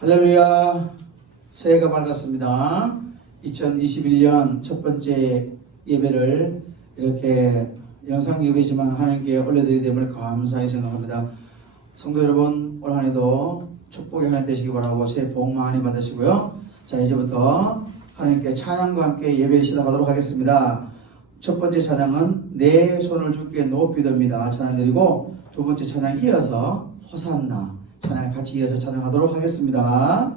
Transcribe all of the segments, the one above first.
할렐루야. 새해가 밝았습니다. 2021년 첫 번째 예배를 이렇게 영상 예배지만 하나님께 올려드리게 됨을 감사히 생각합니다. 성도 여러분, 올 한해도 축복의 한 해 되시기 바라고 새해 복 많이 받으시고요. 자, 이제부터 하나님께 찬양과 함께 예배를 시작하도록 하겠습니다. 첫 번째 찬양은 내 손을 주께 높이 듭니다. 찬양 드리고 두 번째 찬양 이어서 호산나 찬양을 같이 이어서 찬양하도록 하겠습니다.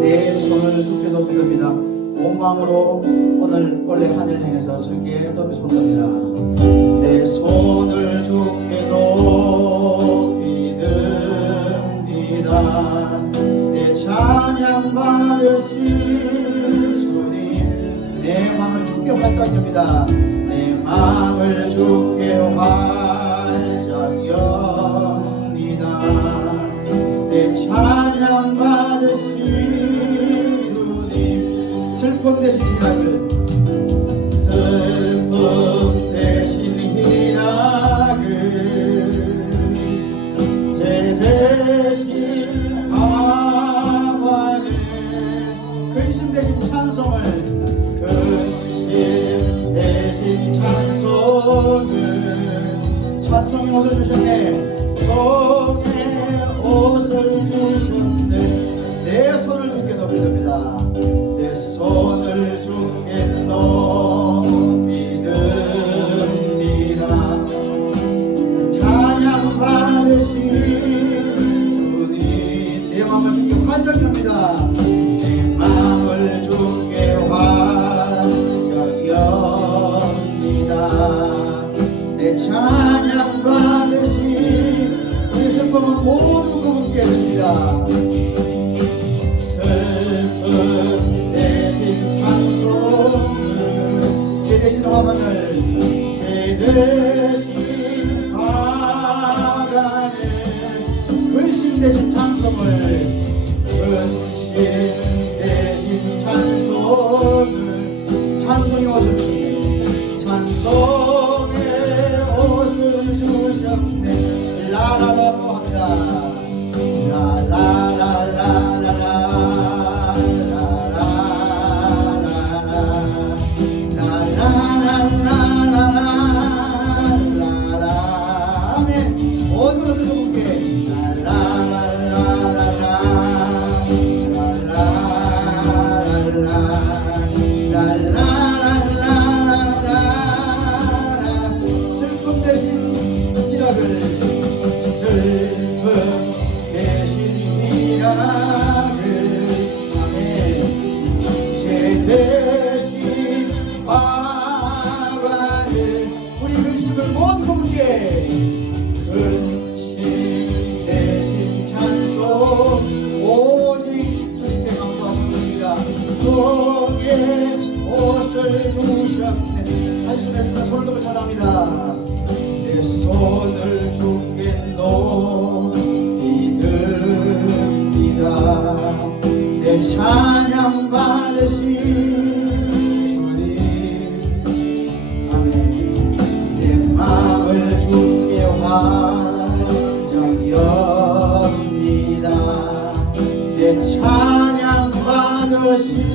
내 손을 주께 높이 듭니다. 온 마음으로 오늘 원래 하늘 향해서 주께 높이 손듭니다. 내 손을 주께 높이 듭니다. 내 찬양 받으실 주님, 내 마음을 주께 활짝 엽니다. 내 마음을 주께 활짝 엽니다. 내 찬양 받으실 주님, 슬픔 대신 희락을, 슬픔 대신 희락을, 제 대신 하와는 근심 대신 찬송을, 근심 대신 찬송을, 찬송의 옷을 주셨네. 찬송의 옷을 주셨네. 내 손을 주께 높이 듭니다. 내 손을 주께 높이 듭니다. 찬양 받으신 주님, 내 마음을 주께 활짝 엽니다. 내 마음을 주께 활짝 엽니다. 내 찬양 받으신 우리 슬픔은 모두 그분께 드립니다. 슬픔 대신 찬송을, 제 대신 화관을, 제 대신 화관을, 근심 대신 찬송을, 근심 대신 찬송을, 찬송의 옷을 주셨네. 찬송의 옷을 주셨네. 라라라로 합니다. 슬픔 대신 희락을, 슬픔 대신 희락을, 제 대신 화관을, 우리 근심을 모두 그분께, 근심 대신 찬송, 오직 주님께 감사하십니다. 속에 옷을 두셨네. 한숨 했으면 손을 들고 찬양합니다. 내 손을 주께 높이 듭니다. 내 찬양 받으신 주님, 아멘. 내 마음을 주께 활짝 엽니다. 내 찬양 받으신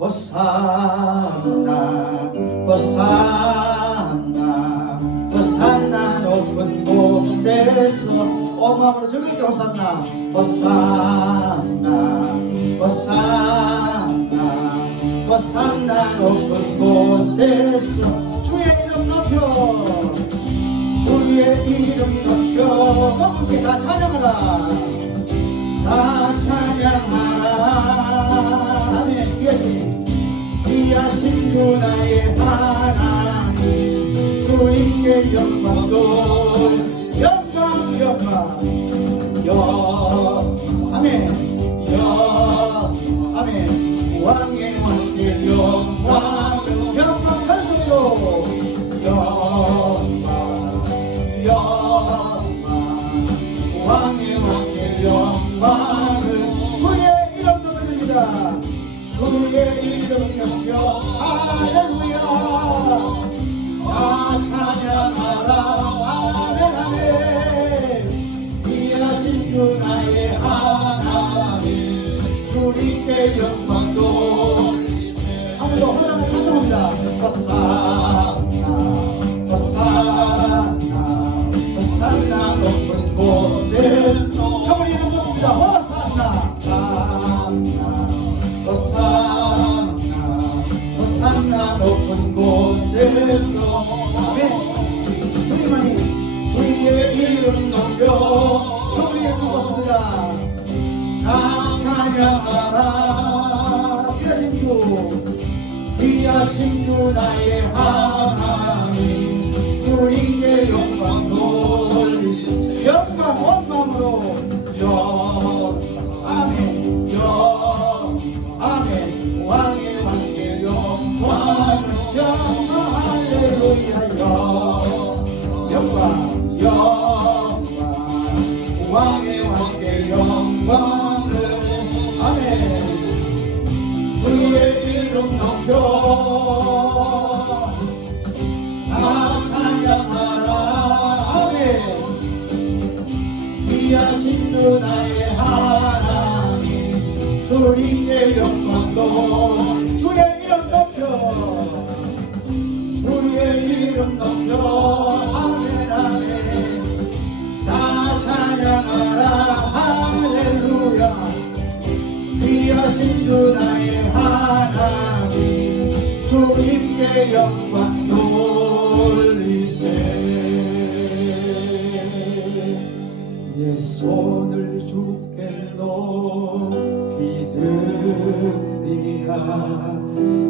호산나 호산나 호산나 높은 곳에서 온 마음으로 즐겁게 호산나 호산나 호산나 호산나 높은 곳에서 주의 이름 높여, 주의 이름 높여, 높게 다 찬양하라, 다 찬양하라. 아멘. 귀하신 주 나의 하나님, 주님께 영광 돌, 영광 영광 영, 아멘. 영, 아멘. 왕의 왕께 영광, 영광 큰 소리로 영광 영광, 왕의 왕께 영광을, 주의 이름 높여드립니다. 주의 이름 높여 할렐루야 다 찬양하라 아멘 아멘 귀하신 주 나의 하나님 주님께 영광 돌리세 한번 더 호산나 찬송합니다 호산나 호산나 호산나 높은 곳에서 여러분 이름 높입니다 호산나 호산나 호산나 높은 곳에서 아멘 주님만이 주의 이름 높여 우리의 부었습니다 다 찬양하라 귀하신 주 나의 하나님 주님께 영광 돌리세 영광 온 마음으로 아멘 아멘 왕의 왕께 영광 영광 할렐루야 영광 왕의 왕께 영광을 아멘 주의 이름 높여 다 찬양하라 아멘 귀하신 주 나의 하나님 주님의 영광도 주의 이름 높여 주의 이름 높여 아멘 아멘 다 찬양하라 할렐루야 귀하신 주 나의 하나님 주님께 영광 돌리세 내 손을 주께 높이 듭니다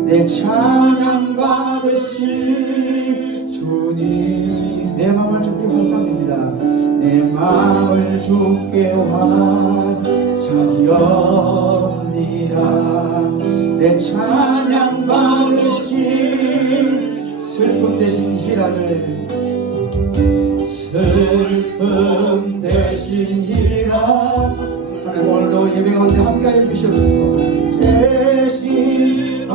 내 찬양 받으신 주님 내 마음을 주께 환상입니다 내 마음을 주께 환상이옵니다 내 찬양 받으신 슬픔 대신 희락을 슬픔 대신 희락 하나님 오늘도 예배 가운데 함께하여 주시옵소서 대신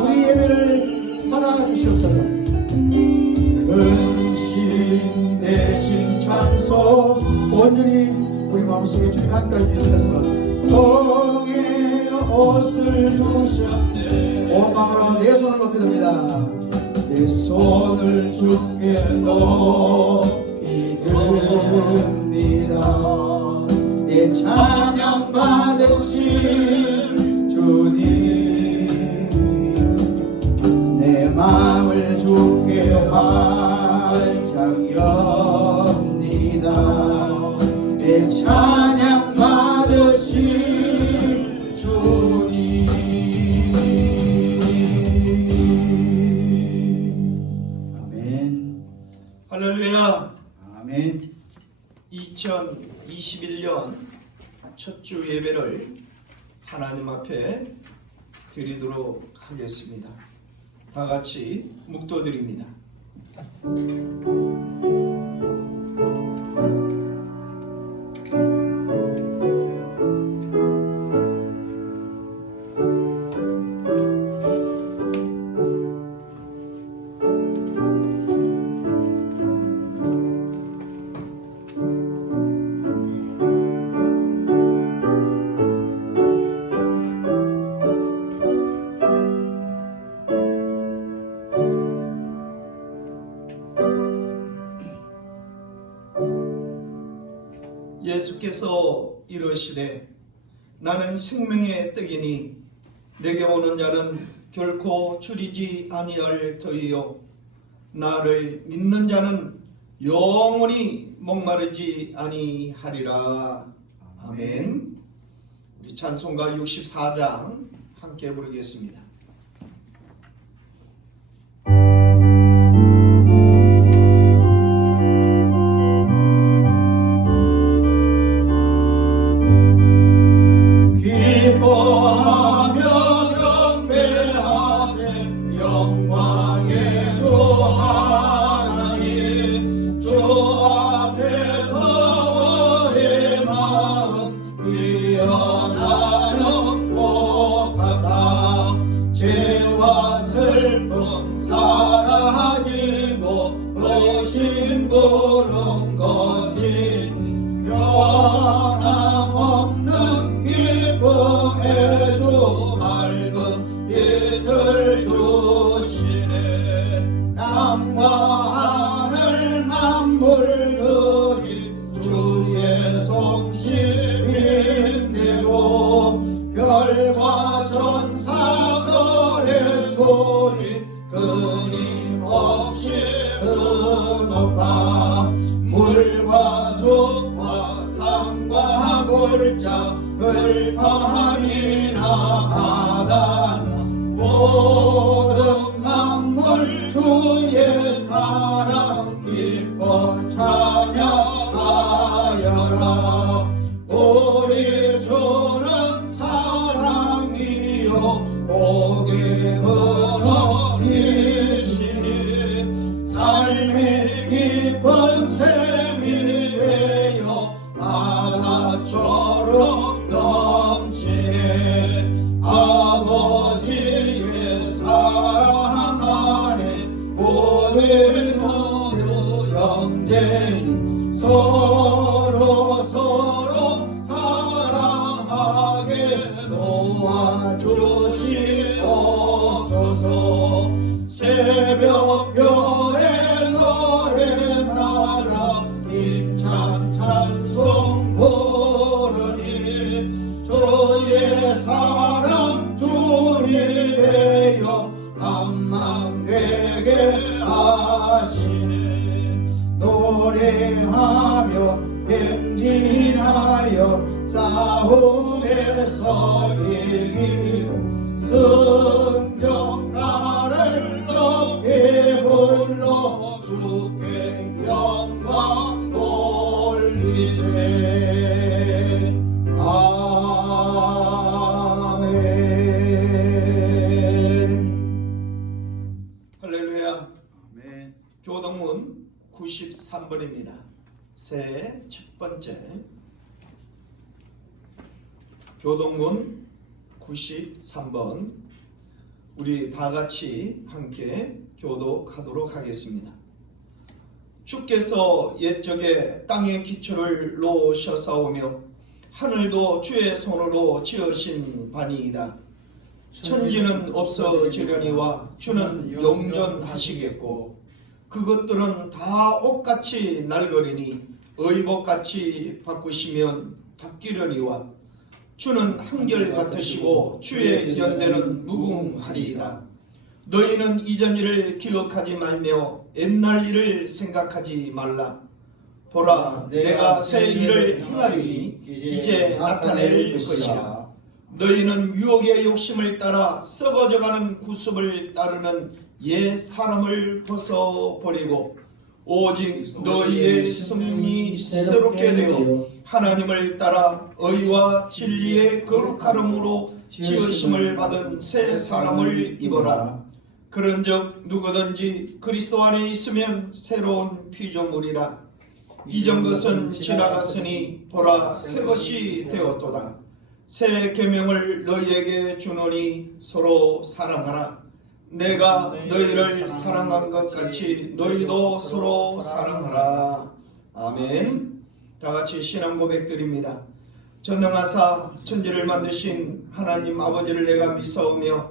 우리 예배를 받아 주시옵소서 근심 대신 찬송 온전히 우리 마음속에 주님 함께하여 주셔서 통의 옷을 두셨네 온 마음으로 내 손을 높이 듭니다 내 손을 주께 높이 듭니다 내 찬양 받으신 주님 내 마음을 주께 활짝 엽니다 내 찬양 받으신 주님 아멘 할렐루야 아멘 2021년 첫 주 예배를 하나님 앞에 드리도록 하겠습니다. 다 같이 묵도드립니다. 예수께서 이르시되 나는 생명의 떡이니 내게 오는 자는 결코 줄이지 아니할 터이요 나를 믿는 자는 영원히 목마르지 아니하리라. 아멘. 우리 찬송가 64장 함께 부르겠습니다. 일어나는 것 같다. 죄와 슬픔 사라지고 의심 부른 것이 변함없는 기쁨의 주 밝은 빛을 주시네. 땅과 하늘 만물들이 주의 솜씨 빛내고 별과 천사들의 소리 끊임없이 높아 물과 숲과 산과 골짜 들판이나 바다 모든 만물 주의 사랑 기뻐 찬양하여라. 우리 주는 사랑이요 복의 근원이시니 삶이 깊은 샘이 되어 바다처럼 넘치네. 아버지의 사랑 안에 우리 모두 형제니 서로 사랑하게 도와주시옵소서. 새벽별의 노래마다 힘찬 찬송 부르니 주의 사랑 주니 되어 만만되게 하시네. 노래하며 행진하여 싸움에서 이기고 성경 나를 높이 불러 주께 영광 돌리세. 아멘. 할렐루야. 아멘. 교동문 93번입니다. 새 첫 번째. 교동문 93번. 우리 다 같이 함께 교독하도록 하겠습니다. 주께서 옛적에 땅의 기초를 놓으셨사오며 하늘도 주의 손으로 지으신 바니이다. 천지는 없어지려니와 주는 영존하시겠고 그것들은 다 옷같이 낡으리니 의복같이 바꾸시면 바뀌려니와 주는 한결같으시고 주의 연대는 무궁하리이다. 너희는 이전 일을 기억하지 말며 옛날 일을 생각하지 말라. 보라, 내가 새 일을 행하리니 이제 나타낼 것이라. 너희는 유혹의 욕심을 따라 썩어져가는 구습을 따르는 옛 사람을 벗어버리고 오직 너희의 성령이 새롭게 되어 하나님을 따라 의와 진리의 거룩함으로 지으심을 받은 새 사람을 입어라. 그런즉 누구든지 그리스도 안에 있으면 새로운 피조물이라. 이전 것은 지나갔으니 보라 새 것이 되었도다. 새 계명을 너희에게 주노니 서로 사랑하라. 내가 너희를 사랑한 것 같이 너희도 서로 사랑하라. 아멘. 다같이 신앙 고백드립니다. 전능하사 천지를 만드신 하나님 아버지를 내가 믿사오며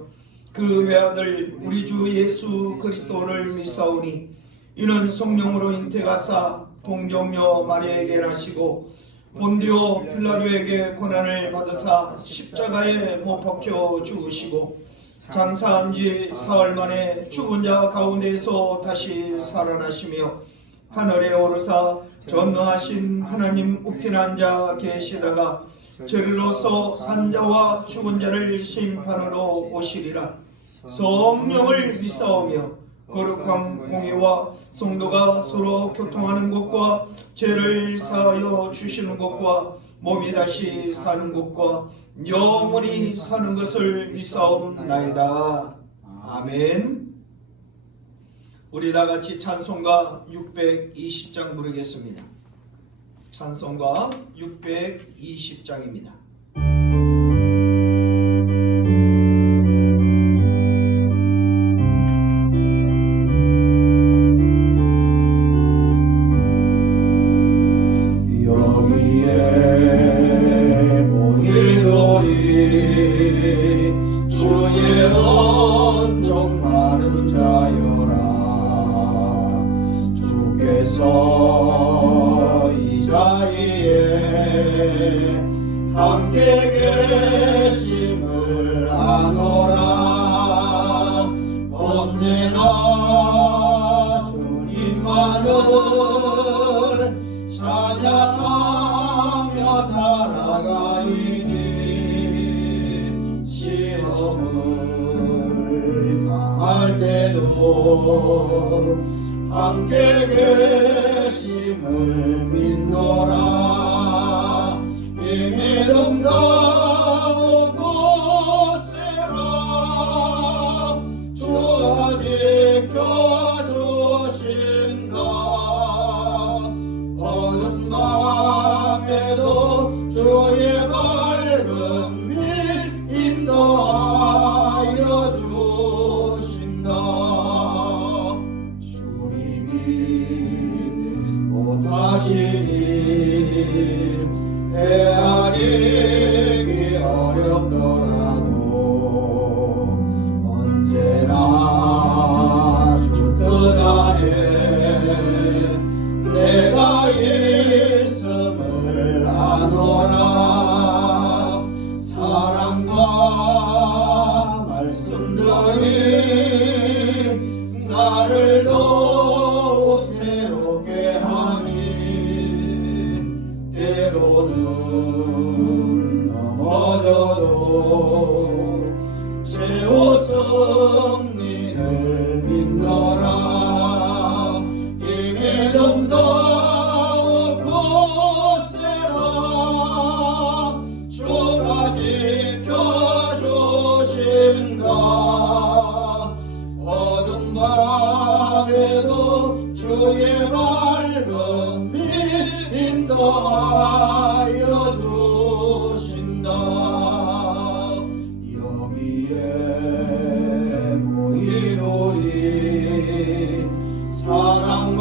그 외아들 우리 주 예수 그리스도를 믿사오니 이는 성령으로 잉태가사 동정녀 마리아에게 나시고 본디오 빌라도에게 고난을 받으사 십자가에 못 박혀 죽으시고 장사한 지 사흘 만에 죽은 자 가운데서 다시 살아나시며 하늘에 오르사 전능하신 하나님 우편 앉아 계시다가 저리로서 산자와 죽은 자를 심판으로 오시리라. 성령을 믿사오며 거룩한 공의와 성도가 서로 교통하는 것과 죄를 사하여 주시는 것과 몸이 다시 사는 것과 영원히 사는 것을 믿사옵나이다. 아멘. 우리 다같이 찬송가 620장 부르겠습니다. 찬송가 620장입니다. 은총 받은 자여라. 주께서 이 자리에 함께 계심을 아노라. 언제나 주님만을 찬양하며 따라가리니 시험을 당할 때도 함께 계심을 믿노라. 이 믿음 더욱 굳세라. 주가 지켜주신다. 어두운 밤에도 주의 밝은 빛 인도하여 주신다. 주님이 못하시니 헤아리기 어렵더라도 언제나 주 뜻 안에 내가 있음을 아노라. 사랑과 말씀들이 나를 더욱 새롭게 하니 때로는 넘어져도 제 승리를 믿노라. 이 믿음 더욱 굳세라. 주가 지켜주신다. 어두운 밤에도 주의 밝은 빛 인도하여 주신다. 여기에 모인 우리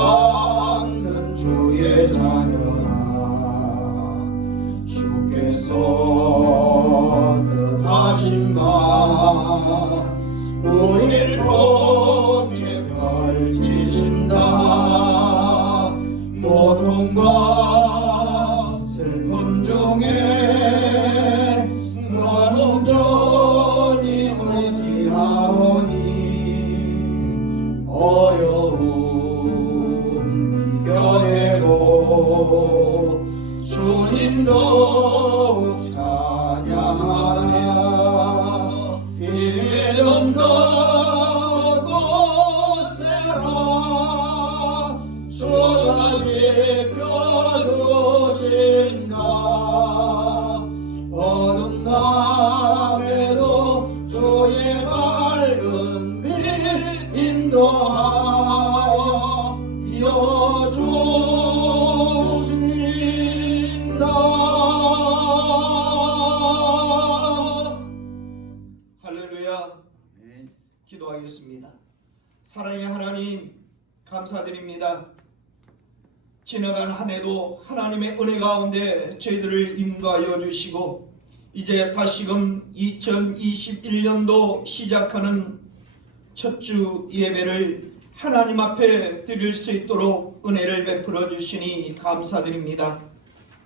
사랑받는 주의 자녀라. 주께서 뜻하신 바 우리를 통해 펼치신다. 고통과 슬픔 중에 너는 온전히 의지하오니 어려움 이겨내고 주님 더욱 찬양하라. 이 믿음 더욱 굳세라. 주가 지켜주신다. 어두운 밤에도 주의 밝은 빛 인도하여 주신다. 할렐루야. 기도하겠습니다. 사랑의 하나님, 감사드립니다. 지나간 한 해도 하나님의 은혜 가운데 저희들을 인도하여 주시고 이제 다시금 2021년도 시작하는 첫 주 예배를 하나님 앞에 드릴 수 있도록 은혜를 베풀어 주시니 감사드립니다.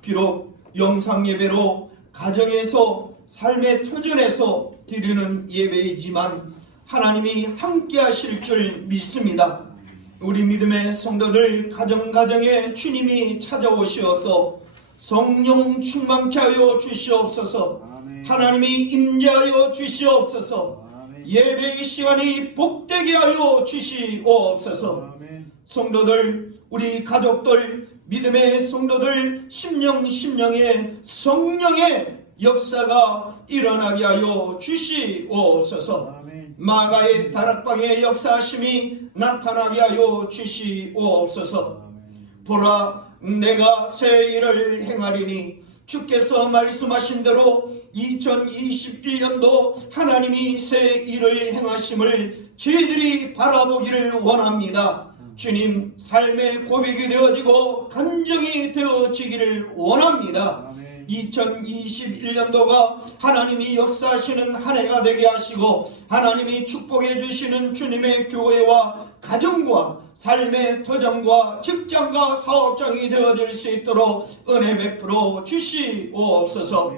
비록 영상 예배로 가정에서 삶의 터전에서 드리는 예배이지만 하나님이 함께 하실 줄 믿습니다. 우리 믿음의 성도들 가정가정에 주님이 찾아오시어서 성령 충만케 하여 주시옵소서. 하나님이 임재하여 주시옵소서. 예배의 시간이 복되게 하여 주시옵소서. 성도들, 우리 가족들, 믿음의 성도들 심령에 성령의 역사가 일어나게 하여 주시옵소서. 마가의 다락방의 역사하심이 나타나게 하여 주시옵소서. 보라, 내가 새 일을 행하리니 주께서 말씀하신 대로 2021년도 하나님이 새 일을 행하심을 저희들이 바라보기를 원합니다. 주님, 삶의 고백이 되어지고 감정이 되어지기를 원합니다. 2021년도가 하나님이 역사하시는 한 해가 되게 하시고 하나님이 축복해 주시는 주님의 교회와 가정과 삶의 터전과 직장과 사업장이 되어질 수 있도록 은혜 베풀어 주시옵소서.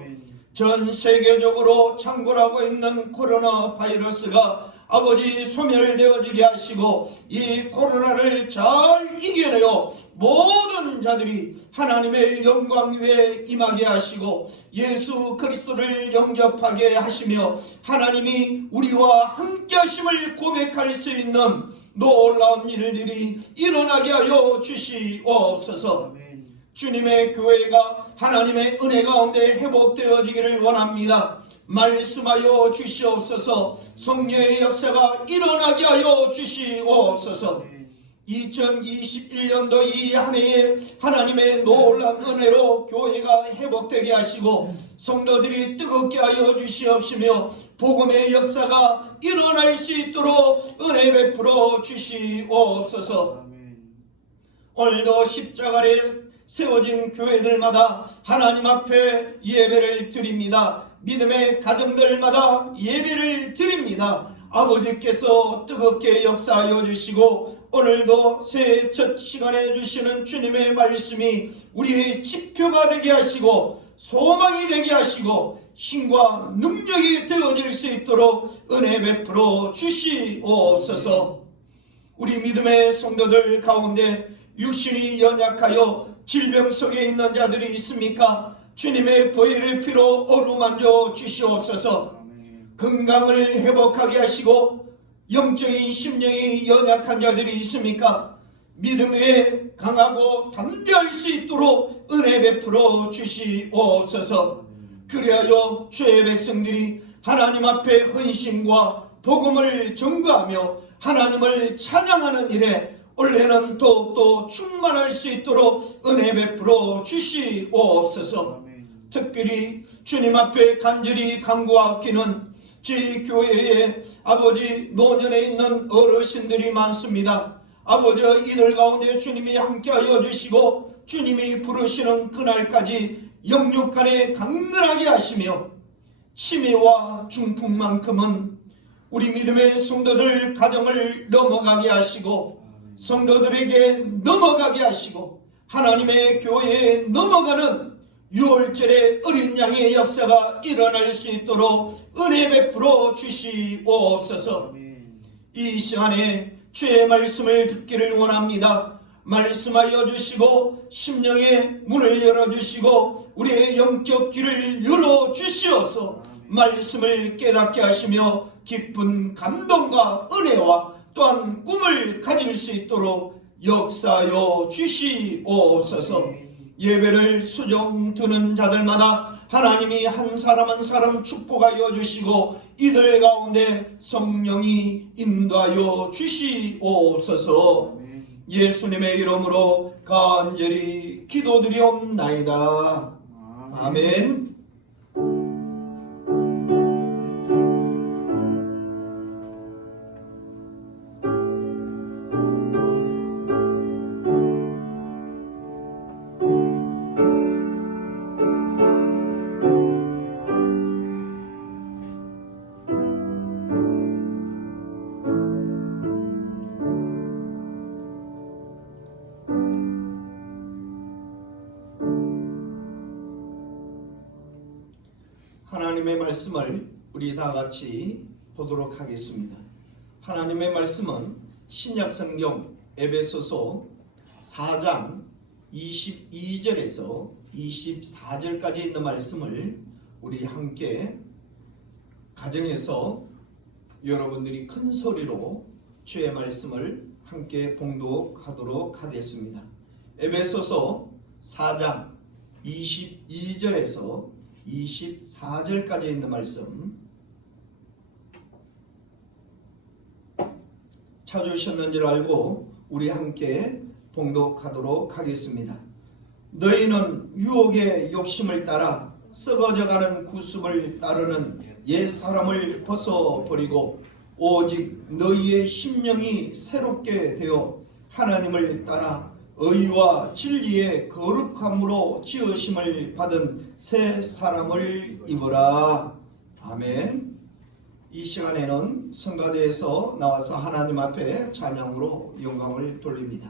전 세계적으로 창궐하고 있는 코로나 바이러스가 아버지 소멸되어지게 하시고 이 코로나를 잘 이겨내어 모든 자들이 하나님의 영광 위에 임하게 하시고 예수 그리스도를 영접하게 하시며 하나님이 우리와 함께 하심을 고백할 수 있는 놀라운 일들이 일어나게 하여 주시옵소서. 주님의 교회가 하나님의 은혜 가운데 회복되어지기를 원합니다. 말씀하여 주시옵소서. 성령의 역사가 일어나게 하여 주시옵소서. 2021년도 이 한 해에 하나님의 놀라운 은혜로 교회가 회복되게 하시고 성도들이 뜨겁게 하여 주시옵시며 복음의 역사가 일어날 수 있도록 은혜 베풀어 주시옵소서. 오늘도 십자가 아래 세워진 교회들마다 하나님 앞에 예배를 드립니다. 믿음의 가정들마다 예배를 드립니다. 아버지께서 뜨겁게 역사하여 주시고 오늘도 새해 첫 시간에 주시는 주님의 말씀이 우리의 지표가 되게 하시고 소망이 되게 하시고 힘과 능력이 되어질 수 있도록 은혜 베풀어 주시옵소서. 우리 믿음의 성도들 가운데 육신이 연약하여 질병 속에 있는 자들이 있습니까? 주님의 보혈의 피로 어루만져 주시옵소서. 건강을 회복하게 하시고 영적인 심령이 연약한 자들이 있습니까? 믿음 위에 강하고 담대할 수 있도록 은혜 베풀어 주시옵소서. 그리하여 주의 백성들이 하나님 앞에 헌신과 복음을 전거하며 하나님을 찬양하는 일에 올해는 더욱더 충만할 수 있도록 은혜 베풀어 주시옵소서. 특별히 주님 앞에 간절히 간구하기는 저희 교회에 아버지 노년에 있는 어르신들이 많습니다. 아버지 이들 가운데 주님이 함께하여 주시고 주님이 부르시는 그날까지 영육간에 강건하게 하시며 치매와 중풍만큼은 우리 믿음의 성도들 가정을 넘어가게 하시고 성도들에게 넘어가게 하시고 하나님의 교회에 넘어가는 6월절의 어린 양의 역사가 일어날 수 있도록 은혜 베풀어 주시옵소서. 이 시간에 주의 말씀을 듣기를 원합니다. 말씀하여 주시고 심령의 문을 열어주시고 우리의 영적 길을 열어주시어서 말씀을 깨닫게 하시며 깊은 감동과 은혜와 또한 꿈을 가질 수 있도록 역사하여 주시옵소서. 예배를 수종 드는 자들마다 하나님이 한 사람 한 사람 축복하여 주시고 이들 가운데 성령이 인도하여 주시옵소서. 예수님의 이름으로 간절히 기도드리옵나이다. 아멘. 하나님의 말씀을 우리 다 같이 보도록 하겠습니다. 하나님의 말씀은 신약성경 에베소서 4장 22절에서 24절까지 있는 말씀을 우리 함께 가정에서 여러분들이 큰 소리로 주의 말씀을 함께 봉독하도록 하겠습니다. 에베소서 4장 22절에서 24절까지 있는 말씀 찾으셨는 줄 알고 우리 함께 봉독하도록 하겠습니다. 너희는 유혹의 욕심을 따라 썩어져가는 구습을 따르는 옛 사람을 벗어버리고 오직 너희의 심령이 새롭게 되어 하나님을 따라 의와 진리의 거룩함으로 지으심을 받은 새 사람을 입어라. 아멘. 이 시간에는 성가대에서 나와서 하나님 앞에 찬양으로 영광을 돌립니다.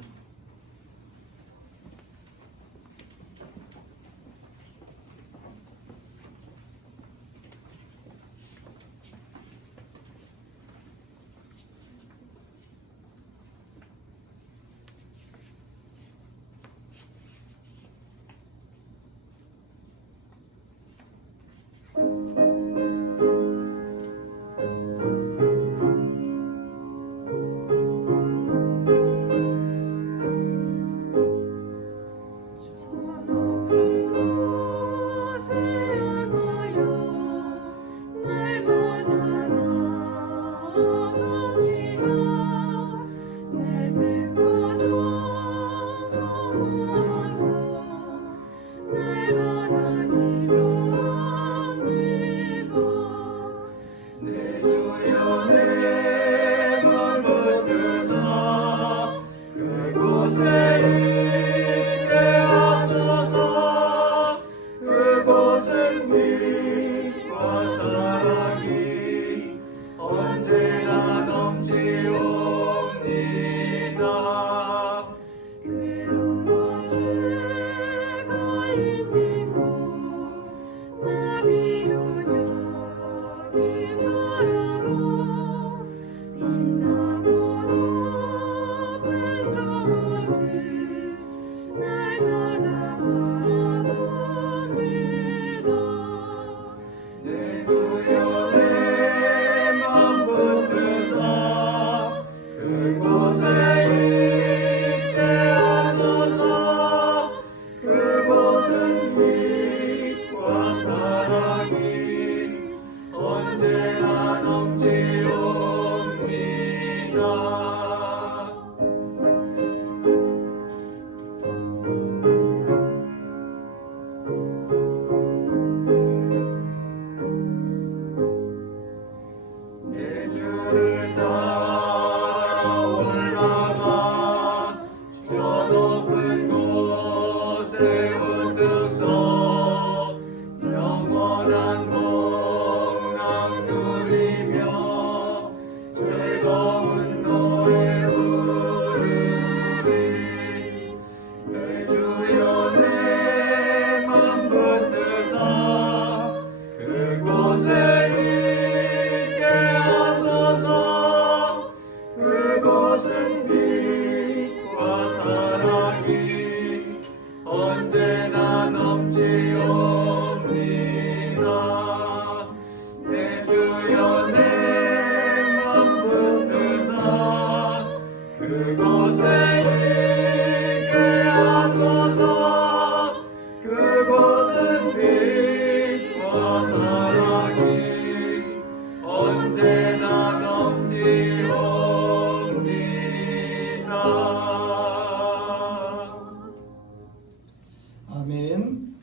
아멘.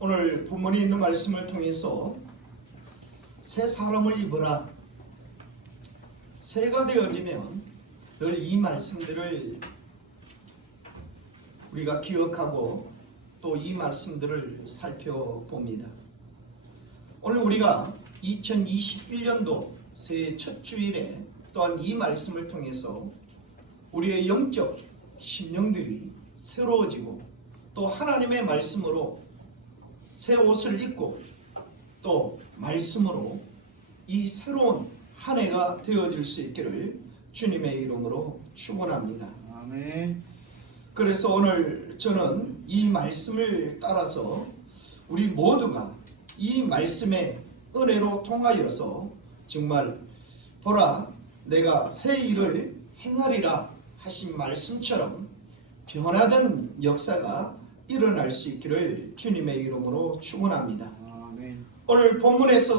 오늘 본문에 있는 말씀을 통해서 새 사람을 입어라. 새가 되어지면 늘 이 말씀들을 우리가 기억하고 또 이 말씀들을 살펴봅니다. 오늘 우리가 2021년도 새해 첫 주일에 또한 이 말씀을 통해서 우리의 영적 심령들이 새로워지고 또 하나님의 말씀으로 새 옷을 입고 또 말씀으로 이 새로운 한 해가 되어질 수 있기를 주님의 이름으로 축원합니다. 아멘. 그래서 오늘 저는 이 말씀을 따라서 우리 모두가 이 말씀의 은혜로 통하여서 정말 보라 내가 새 일을 행하리라 하신 말씀처럼 변화된 역사가 일어날 수 있기를 주님의 이름으로 축원합니다. 아멘. 오늘 본문에서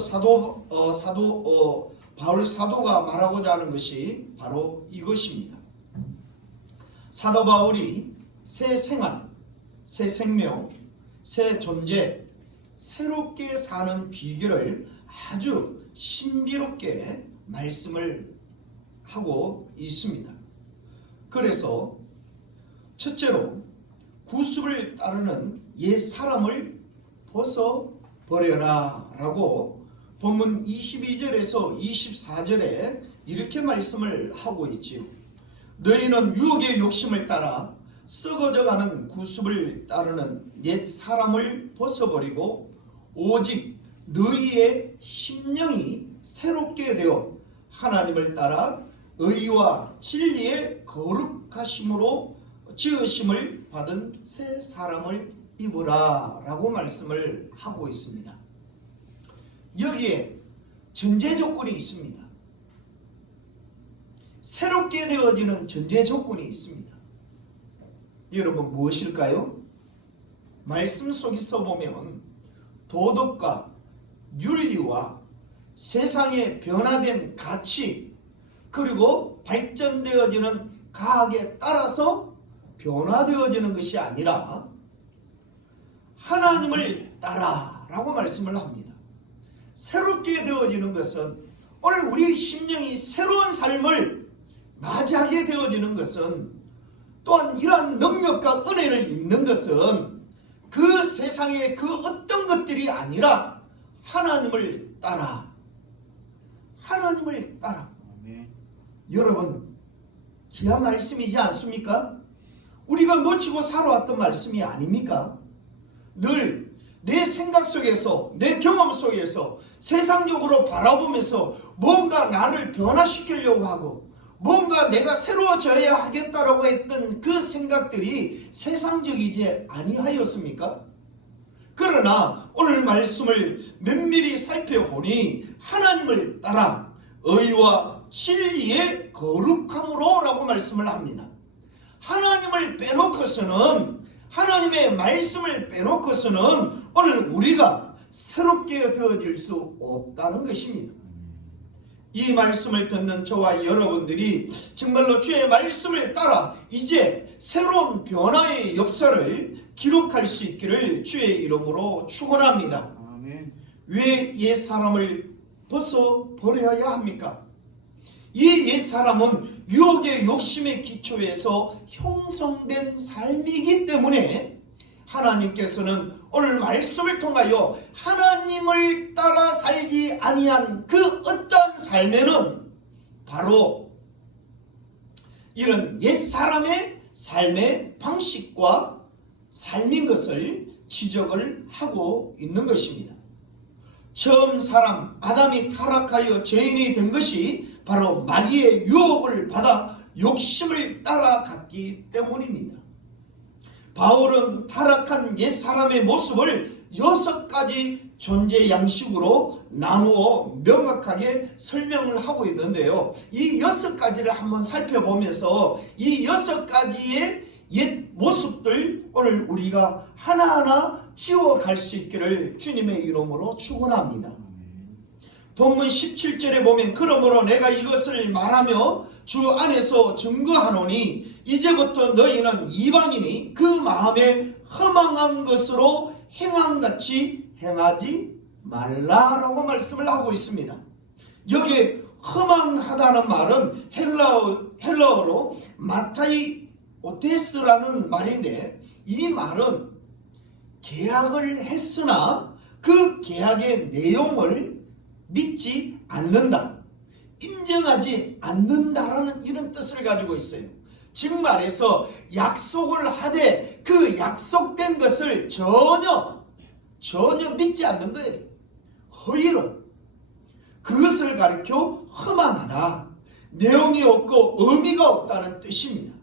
바울 사도가 말하고자 하는 것이 바로 이것입니다. 사도 바울이 새 생활, 새 생명, 새 존재, 새롭게 사는 비결을 아주 신비롭게 말씀을 하고 있습니다. 그래서 첫째로 구습을 따르는 옛 사람을 벗어버려라 라고 본문 22절에서 24절에 이렇게 말씀을 하고 있지요. 너희는 유혹의 욕심을 따라 썩어져가는 구습을 따르는 옛 사람을 벗어버리고 오직 너희의 심령이 새롭게 되어 하나님을 따라 의와 진리의 거룩하심으로 지으심을 받은 새 사람을 입으라 라고 말씀을 하고 있습니다. 여기에 전제 조건이 있습니다. 새롭게 되어지는 전제 조건이 있습니다. 여러분 무엇일까요? 말씀 속에서 보면 도덕과 윤리와 세상의 변화된 가치 그리고 발전되어지는 과학에 따라서 변화되어지는 것이 아니라 하나님을 따라라고 말씀을 합니다. 새롭게 되어지는 것은 오늘 우리 심령이 새로운 삶을 맞이하게 되어지는 것은 또한 이러한 능력과 은혜를 입는 것은 그 세상의 그 어떤 것들이 아니라 하나님을 따라 하나님을 따라 여러분 귀한 말씀이지 않습니까? 우리가 놓치고 살아왔던 말씀이 아닙니까? 늘 내 생각 속에서 내 경험 속에서 세상적으로 바라보면서 뭔가 나를 변화시키려고 하고 뭔가 내가 새로워져야 하겠다라고 했던 그 생각들이 세상적이지 아니하였습니까? 그러나 오늘 말씀을 면밀히 살펴보니 하나님을 따라 의와 진리의 거룩함으로 라고 말씀을 합니다. 하나님을 빼놓고서는 하나님의 말씀을 빼놓고서는 오늘 우리가 새롭게 되어질 수 없다는 것입니다. 이 말씀을 듣는 저와 여러분들이 정말로 주의 말씀을 따라 이제 새로운 변화의 역사를 기록할 수 있기를 주의 이름으로 축원합니다. 왜 옛사람을 벗어버려야 합니까? 이 옛사람은 유혹의 욕심의 기초에서 형성된 삶이기 때문에 하나님께서는 오늘 말씀을 통하여 하나님을 따라 살지 아니한 그 어떤 삶에는 바로 이런 옛사람의 삶의 방식과 삶인 것을 지적을 하고 있는 것입니다. 처음 사람 아담이 타락하여 죄인이 된 것이 바로 마귀의 유혹을 받아 욕심을 따라갔기 때문입니다. 바울은 타락한 옛사람의 모습을 6가지 존재 양식으로 나누어 명확하게 설명을 하고 있는데요. 이 6가지를 한번 살펴보면서 이 6가지의 옛 모습들 오늘 우리가 하나하나 지워갈 수 있기를 주님의 이름으로 축원합니다. 본문 17절에 보면 그러므로 내가 이것을 말하며 주 안에서 증거하노니 이제부터 너희는 이방인이 그 마음에 허망한 것으로 행함같이 행하지 말라라고 말씀을 하고 있습니다. 여기 허망하다는 말은 헬라어로 마타이 오테스라는 말인데 이 말은 계약을 했으나 그 계약의 내용을 믿지 않는다, 인정하지 않는다라는 이런 뜻을 가지고 있어요. 즉 말해서 약속을 하되 그 약속된 것을 전혀 믿지 않는 거예요. 허위로 그것을 가리켜 허망하다, 내용이 없고 의미가 없다는 뜻입니다.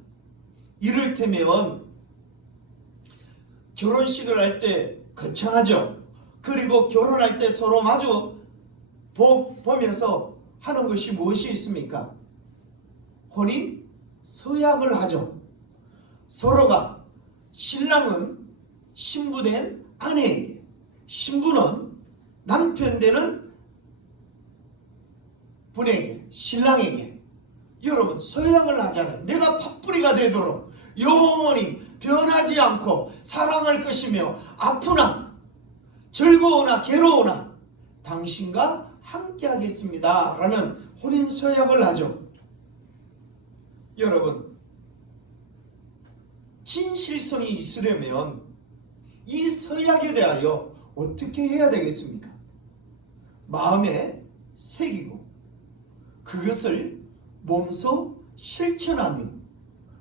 이를테면 결혼식을 할 때 거창하죠. 그리고 결혼할 때 서로 마주 보면서 하는 것이 무엇이 있습니까? 혼인 서약을 하죠. 서로가 신랑은 신부된 아내에게, 신부는 남편 되는 분에게, 신랑에게 여러분 서약을 하잖아요. 내가 팥뿌리가 되도록 영원히 변하지 않고 사랑할 것이며 아프나 즐거우나 괴로우나 당신과 함께 하겠습니다 라는 혼인 서약을 하죠. 여러분 진실성이 있으려면 이 서약에 대하여 어떻게 해야 되겠습니까? 마음에 새기고 그것을 몸소 실천하며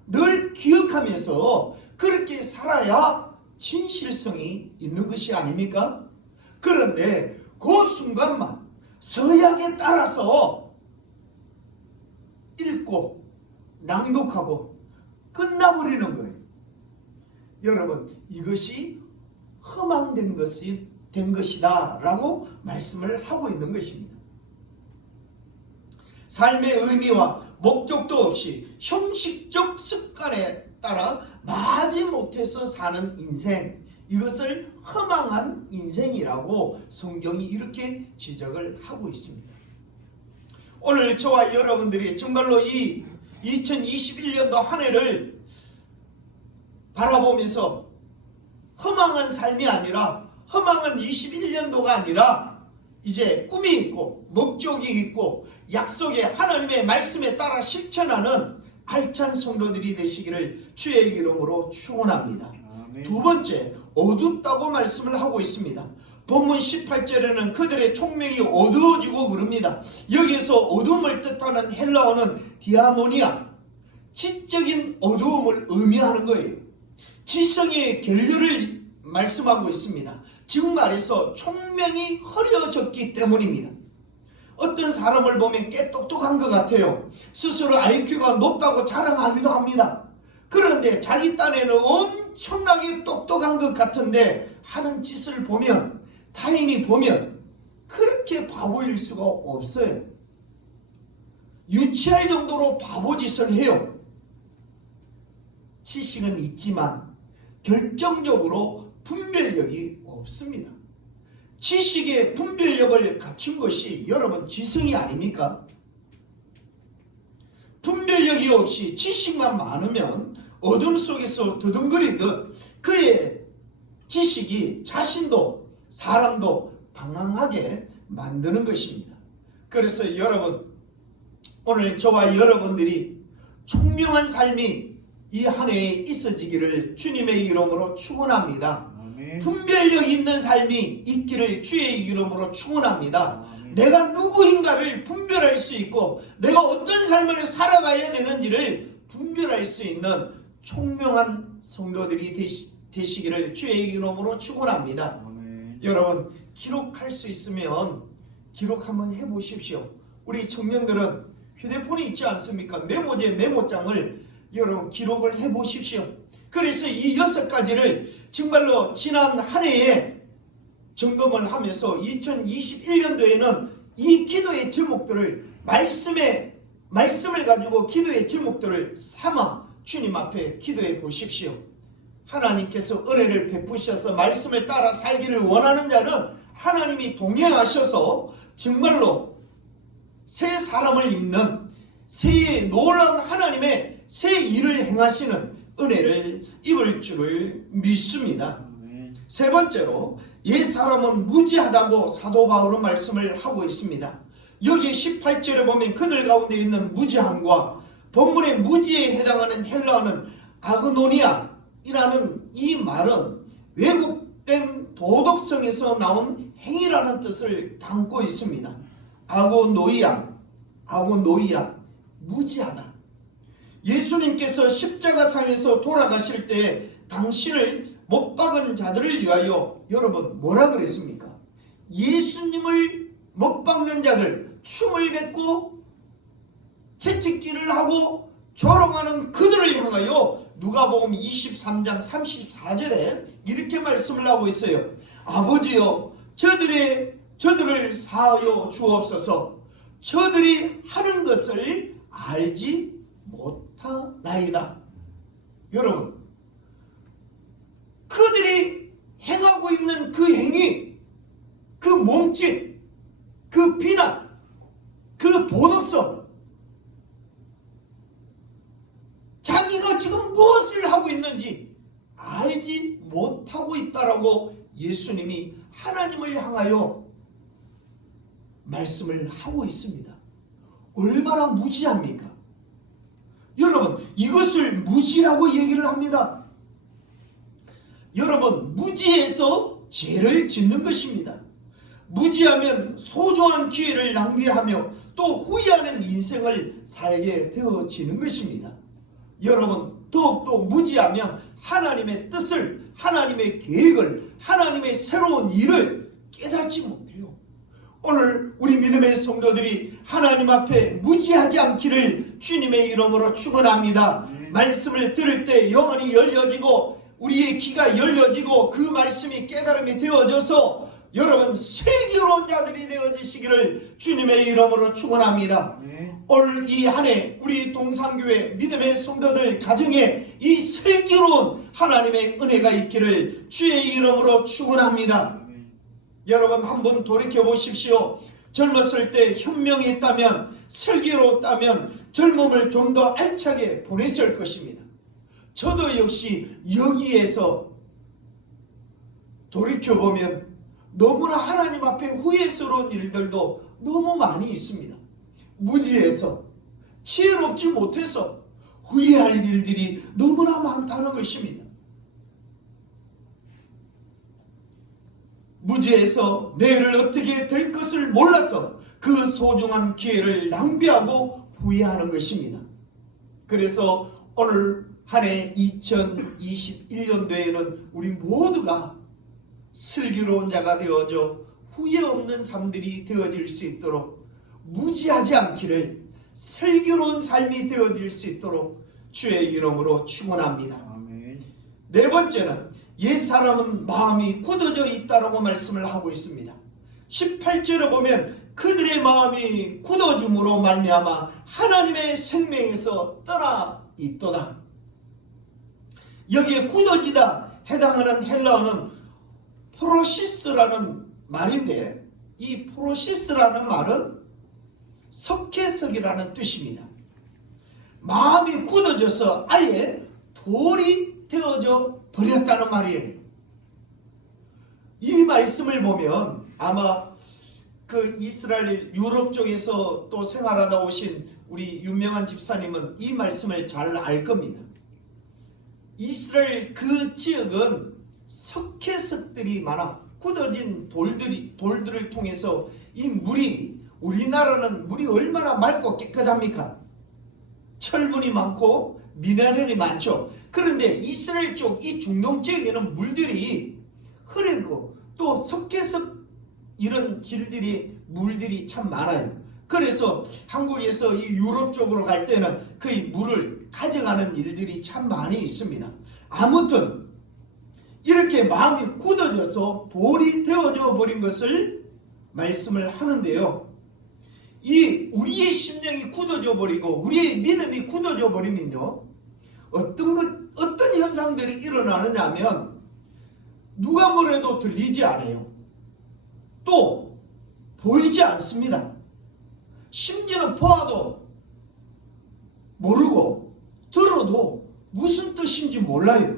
늘 기억하면서 그렇게 살아야 진실성이 있는 것이 아닙니까? 그런데 그 순간만 서약에 따라서 읽고 낭독하고 끝나버리는 거예요. 여러분, 이것이 허망된 것이다 라고 말씀을 하고 있는 것입니다. 삶의 의미와 목적도 없이 형식적 습관에 따라 마지못해서 사는 인생, 이것을 허망한 인생이라고 성경이 이렇게 지적을 하고 있습니다. 오늘 저와 여러분들이 정말로 이 2021년도 한 해를 바라보면서 허망한 삶이 아니라, 허망한 21년도가 아니라 이제 꿈이 있고 목적이 있고 약속의 하나님의 말씀에 따라 실천하는 알찬 성도들이 되시기를 주의 이름으로 축원합니다. 두 번째, 어둡다고 말씀을 하고 있습니다. 본문 18절에는 그들의 총명이 어두워지고 그럽니다. 여기서 어둠을 뜻하는 헬라어는 디아노니아, 지적인 어두움을 의미하는 거예요. 지성의 결렬을 말씀하고 있습니다. 즉 말해서 총명이 흐려졌기 때문입니다. 어떤 사람을 보면 꽤 똑똑한 것 같아요. 스스로 IQ가 높다고 자랑하기도 합니다. 그런데 자기 딴에는 엄청나게 똑똑한 것 같은데 하는 짓을 보면, 타인이 보면 그렇게 바보일 수가 없어요. 유치할 정도로 바보짓을 해요. 지식은 있지만 결정적으로 분별력이 없습니다. 지식의 분별력을 갖춘 것이 여러분 지성이 아닙니까? 분별력이 없이 지식만 많으면 어둠 속에서 두둥거리듯 그의 지식이 자신도 사람도 방황하게 만드는 것입니다. 그래서 여러분, 오늘 저와 여러분들이 총명한 삶이 이 한 해에 있어지기를 주님의 이름으로 축원합니다. 분별력 있는 삶이 있기를 주의 이름으로 축원합니다. 내가 누구인가를 분별할 수 있고 내가 어떤 삶을 살아가야 되는지를 분별할 수 있는 총명한 성도들이 되시기를 주의 이름으로 축원합니다. 여러분, 기록할 수 있으면 기록 한번 해보십시오. 우리 청년들은 휴대폰이 있지 않습니까? 메모지에 메모장을 여러분 기록을 해보십시오. 그래서 이 6가지를 정말로 지난 한 해에 점검을 하면서 2021년도에는 이 기도의 제목들을 말씀을 가지고 기도의 제목들을 삼아 주님 앞에 기도해 보십시오. 하나님께서 은혜를 베푸셔서 말씀을 따라 살기를 원하는 자는 하나님이 동행하셔서 정말로 새 사람을 입는 새 놀라운 하나님의 새 일을 행하시는 은혜를 입을 줄을 믿습니다. 세 번째로 옛 사람은 무지하다고 사도 바울은 말씀을 하고 있습니다. 여기 18절에 보면 그들 가운데 있는 무지함과 본문의 무지에 해당하는 헬라어는 아그노니아이라는 이 말은 왜곡된 도덕성에서 나온 행위라는 뜻을 담고 있습니다. 아고노이아, 무지하다. 예수님께서 십자가상에서 돌아가실 때 당신을 못 박은 자들을 위하여 여러분 뭐라 그랬습니까? 예수님을 못 박는 자들, 춤을 뱉고 채찍질을 하고 조롱하는 그들을 향하여 누가복음 23장 34절에 이렇게 말씀을 하고 있어요. 아버지여, 저들을 사하여 주옵소서. 저들이 하는 것을 알지 못하나이다. 여러분, 그들이 행하고 있는 그 행위, 그 몸짓, 그 비난, 그 도덕성, 자기가 지금 무엇을 하고 있는지 알지 못하고 있다라고 예수님이 하나님을 향하여 말씀을 하고 있습니다. 얼마나 무지합니까? 여러분, 이것을 무지라고 얘기를 합니다. 여러분, 무지에서 죄를 짓는 것입니다. 무지하면 소중한 기회를 낭비하며 또 후회하는 인생을 살게 되어지는 것입니다. 여러분, 더욱더 무지하면 하나님의 뜻을, 하나님의 계획을, 하나님의 새로운 일을 깨닫지 못해요. 오늘 우리 믿음의 성도들이 하나님 앞에 무지하지 않기를 주님의 이름으로 축원합니다. 말씀을 들을 때 영혼이 열려지고 우리의 귀가 열려지고 그 말씀이 깨달음이 되어져서 여러분 슬기로운 자들이 되어지시기를 주님의 이름으로 축원합니다. 오늘 이 한 해 우리 동산교회 믿음의 성도들 가정에 이 슬기로운 하나님의 은혜가 있기를 주의 이름으로 축원합니다. 여러분 한번 돌이켜 보십시오. 젊었을 때 현명했다면, 슬기로웠다면 젊음을 좀 더 알차게 보냈을 것입니다. 저도 역시 여기에서 돌이켜보면 너무나 하나님 앞에 후회스러운 일들도 너무 많이 있습니다. 무지해서, 지혜롭지 못해서 후회할 일들이 너무나 많다는 것입니다. 무지해서 내일 어떻게 될 것을 몰라서 그 소중한 기회를 낭비하고 후회하는 것입니다. 그래서 오늘 한 해 2021년도에는 우리 모두가 슬기로운 자가 되어져 후회 없는 삶들이 되어질 수 있도록, 무지하지 않기를 슬기로운 삶이 되어질 수 있도록 주의 이름으로 축원합니다. 아멘. 네 번째는 옛사람은 마음이 굳어져 있다라고 말씀을 하고 있습니다. 18절에 보면 그들의 마음이 굳어짐으로 말미암아 하나님의 생명에서 떠나 있도다. 여기에 굳어지다 해당하는 헬라어는 프로시스라는 말인데, 이 프로시스라는 말은 석회석이라는 뜻입니다. 마음이 굳어져서 아예 돌이 되어져 버렸다는 말이에요. 이 말씀을 보면 아마 그 이스라엘 유럽 쪽에서 또 생활하다 오신 우리 유명한 집사님은 이 말씀을 잘 알 겁니다. 이스라엘 그 지역은 석회석들이 많아 굳어진 돌들을 통해서 이 물이, 우리나라는 물이 얼마나 맑고 깨끗합니까? 철분이 많고 미네랄이 많죠. 그런데 이스라엘 쪽 이 중동 지역에는 물들이 흐르고 또 석회석 이런 물들이 참 많아요. 그래서 한국에서 이 유럽 쪽으로 갈 때는 그 물을 가져가는 일들이 참 많이 있습니다. 아무튼 이렇게 마음이 굳어져서 돌이 되어져 버린 것을 말씀을 하는데요. 이 우리의 심령이 굳어져 버리고 우리의 믿음이 굳어져 버리면요, 어떤 현상들이 일어나느냐 하면 누가 뭐래도 들리지 않아요. 또 보이지 않습니다. 심지어는 보아도 모르고 들어도 무슨 뜻인지 몰라요.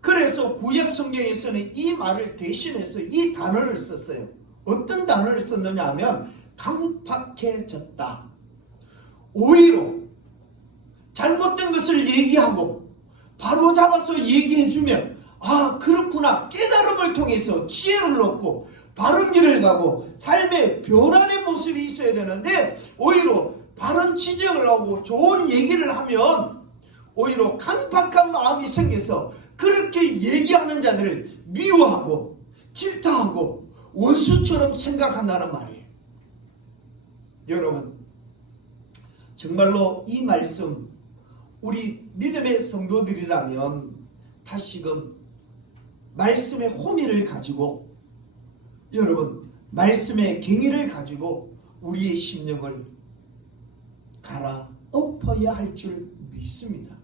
그래서 구약 성경에서는 이 말을 대신해서 이 단어를 썼어요. 어떤 단어를 썼느냐 하면 강팍해졌다. 오히려 잘못된 것을 얘기하고 바로 잡아서 얘기해주면 아 그렇구나, 깨달음을 통해서 지혜를 얻고 바른 길을 가고 삶의 변화된 모습이 있어야 되는데, 오히려 바른 지적을 하고 좋은 얘기를 하면 오히려 강팍한 마음이 생겨서 그렇게 얘기하는 자들을 미워하고 질타하고 원수처럼 생각한다는 말이에요. 여러분, 정말로 이 말씀 우리 믿음의 성도들이라면 다시금 말씀의 호미를 가지고, 여러분 말씀의 갱의를 가지고 우리의 심령을 갈아엎어야 할 줄 믿습니다.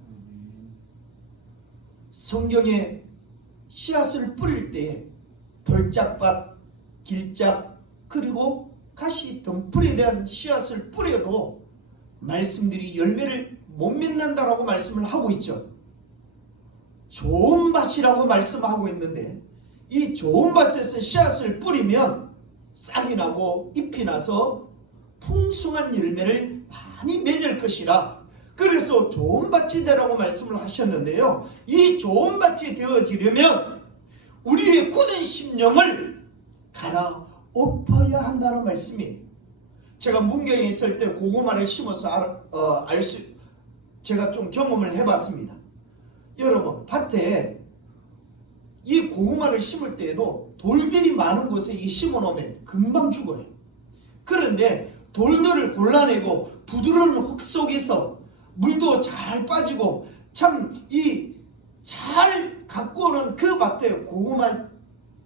성경에 씨앗을 뿌릴 때 벌짝밭, 길짝, 그리고 가시, 덩풀에 대한 씨앗을 뿌려도 말씀들이 열매를 못 맺는다라고 말씀을 하고 있죠. 좋은 밭이라고 말씀하고 있는데 이 좋은 밭에서 씨앗을 뿌리면 싹이 나고 잎이 나서 풍성한 열매를 많이 맺을 것이라, 그래서 좋은 밭이 되라고 말씀을 하셨는데요. 이 좋은 밭이 되어지려면 우리의 굳은 심령을 갈아엎어야 한다는 말씀이에요. 제가 문경에 있을 때 고구마를 심어서 제가 좀 경험을 해봤습니다. 여러분, 밭에 이 고구마를 심을 때에도 돌들이 많은 곳에 이 심어놓으면 금방 죽어요. 그런데 돌들을 골라내고 부드러운 흙 속에서 물도 잘 빠지고 참 이 잘 갖고 오는 그 밭에 고구마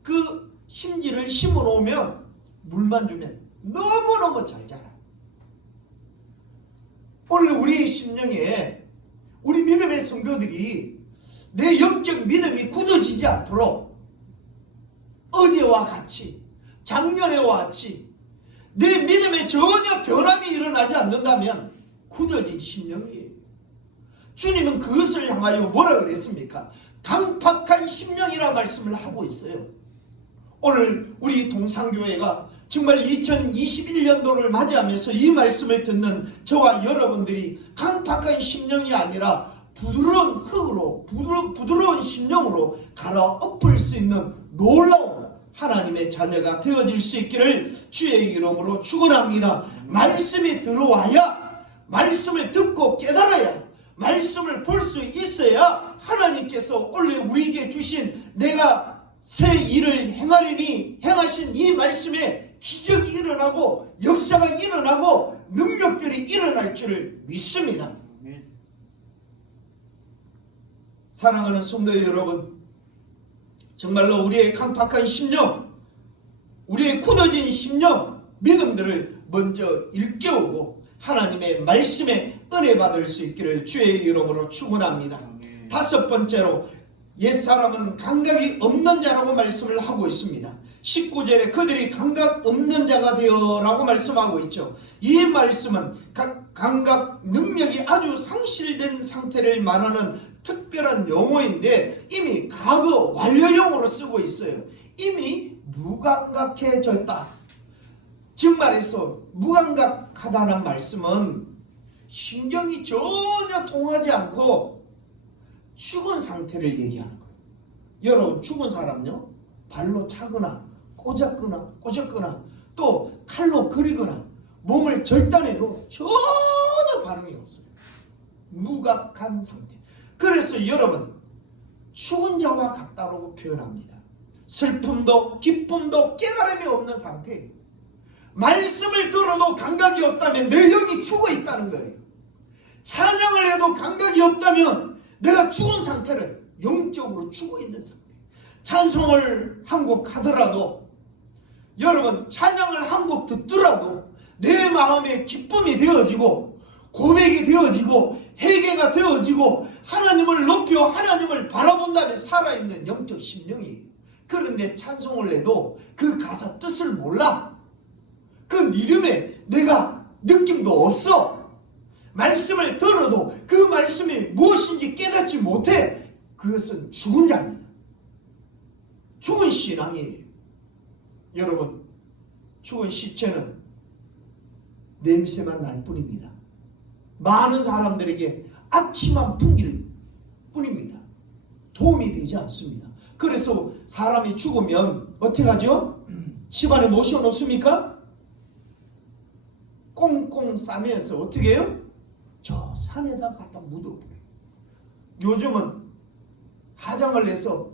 그 심지를 심어 놓으면 물만 주면 너무너무 잘 자라요. 오늘 우리 심령에 우리 믿음의 성도들이 내 영적 믿음이 굳어지지 않도록 어제와 같이 작년에와 같이 내 믿음에 전혀 변함이 일어나지 않는다면 굳어진 심령이에요. 주님은 그것을 향하여 뭐라 그랬습니까? 강팍한 심령이라 말씀을 하고 있어요. 오늘 우리 동산교회가 정말 2021년도를 맞이하면서 이 말씀을 듣는 저와 여러분들이 강팍한 심령이 아니라 부드러운 흙으로 부드러운 심령으로 갈아엎을 수 있는 놀라운 하나님의 자녀가 되어질 수 있기를 주의 이름으로 축원합니다. 말씀이 들어와야, 말씀을 듣고 깨달아야, 말씀을 볼 수 있어야 하나님께서 원래 우리에게 주신 내가 새 일을 행하리니 행하신 이 말씀에 기적이 일어나고 역사가 일어나고 능력들이 일어날 줄을 믿습니다. 사랑하는 성도 여러분, 정말로 우리의 강팍한 심령, 우리의 굳어진 심령, 믿음들을 먼저 일깨우고 하나님의 말씀에 은혜 받을 수 있기를 주의 이름으로 축원합니다. 다섯 번째로 옛사람은 감각이 없는 자라고 말씀을 하고 있습니다. 19절에 그들이 감각 없는 자가 되어라고 말씀하고 있죠. 이 말씀은 감각 능력이 아주 상실된 상태를 말하는 특별한 용어인데 이미 과거 완료형으로 쓰고 있어요. 이미 무감각해졌다. 즉 말해서 무감각하다는 말씀은 신경이 전혀 통하지 않고 죽은 상태를 얘기하는 거예요. 여러분, 죽은 사람요, 발로 차거나 꽂았거나 또 칼로 그리거나 몸을 절단해도 전혀 반응이 없어요. 무감한 상태. 그래서 여러분, 죽은 자와 같다고 표현합니다. 슬픔도 기쁨도 깨달음이 없는 상태. 말씀을 들어도 감각이 없다면 내 영이 죽어 있다는 거예요. 찬양을 해도 감각이 없다면 내가 죽은 상태를, 영적으로 죽어 있는 상태. 찬송을 한 곡 하더라도, 여러분 찬양을 한 곡 듣더라도 내 마음에 기쁨이 되어지고 고백이 되어지고 회개가 되어지고 하나님을 높여 하나님을 바라본다면 살아있는 영적 심령이에요. 그런데 찬송을 해도 그 가사 뜻을 몰라. 그 믿음에 내가 느낌도 없어. 말씀을 들어도 그 말씀이 무엇인지 깨닫지 못해. 그것은 죽은 자입니다. 죽은 신앙이에요. 여러분, 죽은 시체는 냄새만 날 뿐입니다. 많은 사람들에게 악취만 풍길 뿐입니다. 도움이 되지 않습니다. 그래서 사람이 죽으면 어떻게 하죠? 집안에 모셔놓습니까? 꽁꽁 싸매서 어떻게 해요? 저 산에다 갖다 묻어버려요. 요즘은 가장을 내서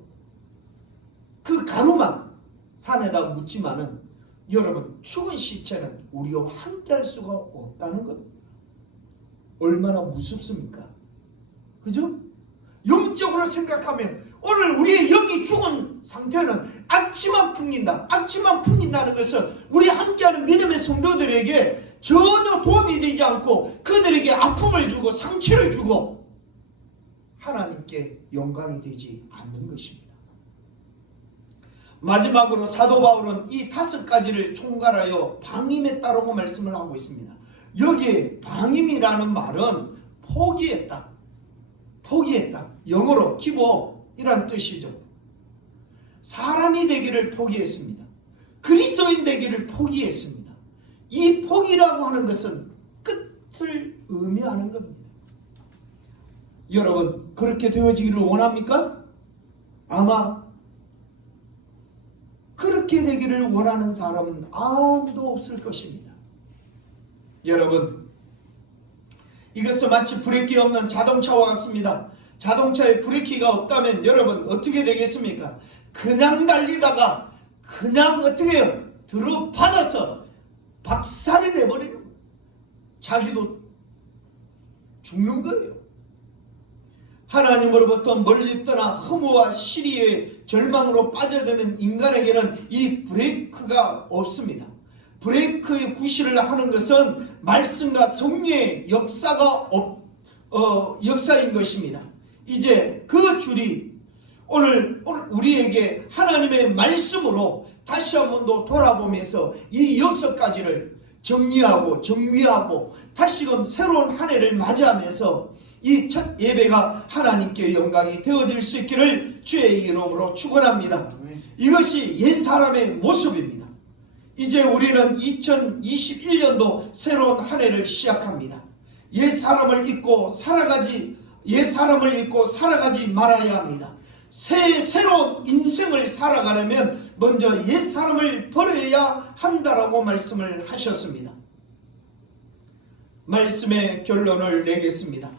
그 가루만 산에다 묻지만은 여러분, 죽은 시체는 우리와 함께 할 수가 없다는 겁니다. 얼마나 무섭습니까? 그죠? 영적으로 생각하면 오늘 우리의 영이 죽은 상태는 악취만 풍긴다. 악취만 풍긴다는 것은 우리 함께하는 믿음의 성도들에게 전혀 도움이 되지 않고 그들에게 아픔을 주고 상처를 주고 하나님께 영광이 되지 않는 것입니다. 마지막으로 사도 바울은 이 5가지를 총괄하여 방임했다라고 말씀을 하고 있습니다. 여기에 방임이라는 말은 포기했다. 영어로 기브업이란 뜻이죠. 사람이 되기를 포기했습니다. 그리스도인 되기를 포기했습니다. 이 포기라고 하는 것은 끝을 의미하는 겁니다. 여러분 그렇게 되어지기를 원합니까? 아마 그렇게 되기를 원하는 사람은 아무도 없을 것입니다. 여러분, 이것은 마치 브레이크 없는 자동차와 같습니다. 자동차에 브레이크가 없다면 여러분 어떻게 되겠습니까? 그냥 달리다가 그냥 어떻게 해요? 들어받아서 박살이 내버리는 거예요. 자기도 죽는 거예요. 하나님으로부터 멀리 떠나 허무와 시리의 절망으로 빠져드는 인간에게는 이 브레이크가 없습니다. 브레이크의 구실을 하는 것은 말씀과 성령의 역사인 것입니다. 이제 그 줄이 오늘 우리에게 하나님의 말씀으로 다시 한 번 더 돌아보면서 이 6가지를 정리하고 다시금 새로운 한 해를 맞이하면서 이 첫 예배가 하나님께 영광이 되어질 수 있기를 주의 이름으로 축원합니다. 이것이 옛사람의 모습입니다. 이제 우리는 2021년도 새로운 한 해를 시작합니다. 옛사람을 잊고 살아가지 말아야 합니다. 새로운 인생을 살아가려면 먼저 옛사람을 버려야 한다라고 말씀을 하셨습니다. 말씀의 결론을 내겠습니다.